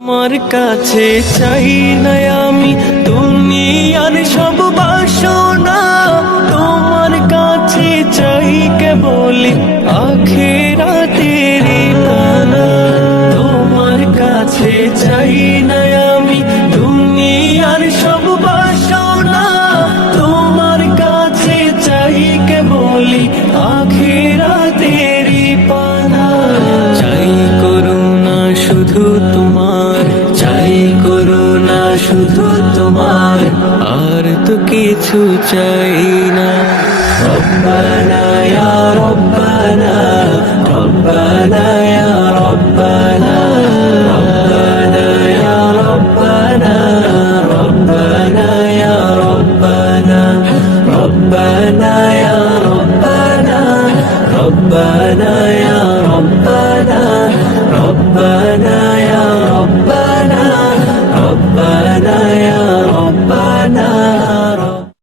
তোমার কাছে চাই না আমি দুনিয়ার সব বাসনা, তোমার কাছে চাই কেবলি আখিরাতের পানা। তোমার কাছে চাই না আমি দুনিয়ার সব বাসনা, তোমার কাছে চাই কেবলি আখিরাতের পানা। চাই করুণা শুধু তোমার, চাই করুণা শুধু তোমার, আর তো কিছু চাই না। রব্বানা ইয়া রব্বানা, রব্বানা ইয়া রব্বানা, রব্বানা ইয়া রব্বানা, রব্বানা ইয়া রব্বানা, রব্বানা ইয়া রব্বানা, রব্বানা ইয়া রব্বানা, রব্বানা ইয়া রব্বানা, রব্বানা ইয়া রব্বানা।